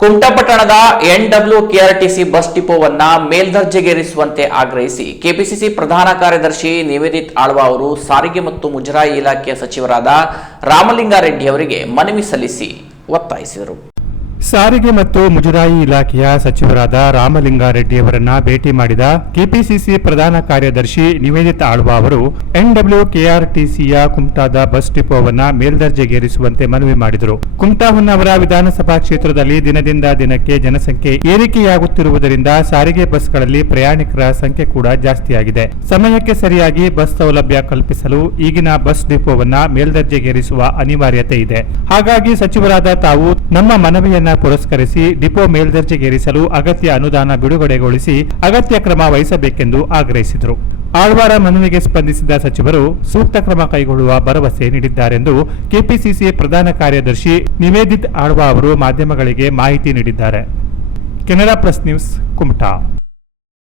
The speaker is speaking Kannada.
ಕುಮಟಾ ಪಟ್ಟಣದ NWKRTC ಬಸ್ ಡಿಪೋವನ್ನ ಮೇಲ್ದರ್ಜೆಗೇರಿಸುವಂತೆ ಆಗ್ರಹಿಸಿ ಕೆಪಿಸಿಸಿ ಪ್ರಧಾನ ಕಾರ್ಯದರ್ಶಿ ನಿವೇದಿತ್ ಆಳ್ವ ಅವರು ಸಾರಿಗೆ ಮತ್ತು ಮುಜರಾಯಿ ಇಲಾಖೆಯ ಸಚಿವರಾದ ರಾಮಲಿಂಗಾರೆಡ್ಡಿ ಅವರಿಗೆ ಮನವಿ ಸಲ್ಲಿಸಿ ಒತ್ತಾಯಿಸಿದರು. ಸಾರಿಗೆ ಮತ್ತು ಮುಜರಾಯಿ ಇಲಾಖೆಯ ಸಚಿವರಾದ ರಾಮಲಿಂಗಾರೆಡ್ಡಿ ಅವರನ್ನ ಭೇಟಿ ಮಾಡಿದ ಕೆಪಿಸಿಸಿ ಪ್ರಧಾನ ಕಾರ್ಯದರ್ಶಿ ನಿವೇದಿತ್ ಆಳ್ವ ಅವರು NWKRTCಯ ಕುಮಟಾದ ಬಸ್ ಡಿಪೋವನ್ನ ಮೇಲ್ದರ್ಜೆಗೇರಿಸುವಂತೆ ಮನವಿ ಮಾಡಿದರು. ಕುಮಟಾ ಹೊನ್ನಾವರ ವಿಧಾನಸಭಾ ಕ್ಷೇತ್ರದಲ್ಲಿ ದಿನದಿಂದ ದಿನಕ್ಕೆ ಜನಸಂಖ್ಯೆ ಏರಿಕೆಯಾಗುತ್ತಿರುವುದರಿಂದ ಸಾರಿಗೆ ಬಸ್ಗಳಲ್ಲಿ ಪ್ರಯಾಣಿಕರ ಸಂಖ್ಯೆ ಕೂಡ ಜಾಸ್ತಿಯಾಗಿದೆ. ಸಮಯಕ್ಕೆ ಸರಿಯಾಗಿ ಬಸ್ ಸೌಲಭ್ಯ ಕಲ್ಪಿಸಲು ಈಗಿನ ಬಸ್ ಡಿಪೋವನ್ನ ಮೇಲ್ದರ್ಜೆಗೇರಿಸುವ ಅನಿವಾರ್ಯತೆ ಇದೆ. ಹಾಗಾಗಿ ಸಚಿವರಾದ ತಾವು ನಮ್ಮ ಮನವಿಯನ್ನ ಪುರಸ್ಕರಿಸಿ ಡಿಪೋ ಮೇಲ್ದರ್ಜೆಗೇರಿಸಲು ಅಗತ್ಯ ಅನುದಾನ ಬಿಡುಗಡೆಗೊಳಿಸಿ ಅಗತ್ಯ ಕ್ರಮ ವಹಿಸಬೇಕೆಂದು ಆಗ್ರಹಿಸಿದರು. ಆಳ್ವಾರ ಮನವಿಗೆ ಸ್ಪಂದಿಸಿದ ಸಚಿವರು ಸೂಕ್ತ ಕ್ರಮ ಕೈಗೊಳ್ಳುವ ಭರವಸೆ ನೀಡಿದ್ದಾರೆಂದು ಕೆಪಿಸಿಸಿ ಪ್ರಧಾನ ಕಾರ್ಯದರ್ಶಿ ನಿವೇದಿತ್ ಆಳ್ವ ಅವರು ಮಾಧ್ಯಮಗಳಿಗೆ ಮಾಹಿತಿ ನೀಡಿದ್ದಾರೆ. Canara plus news, Kumta.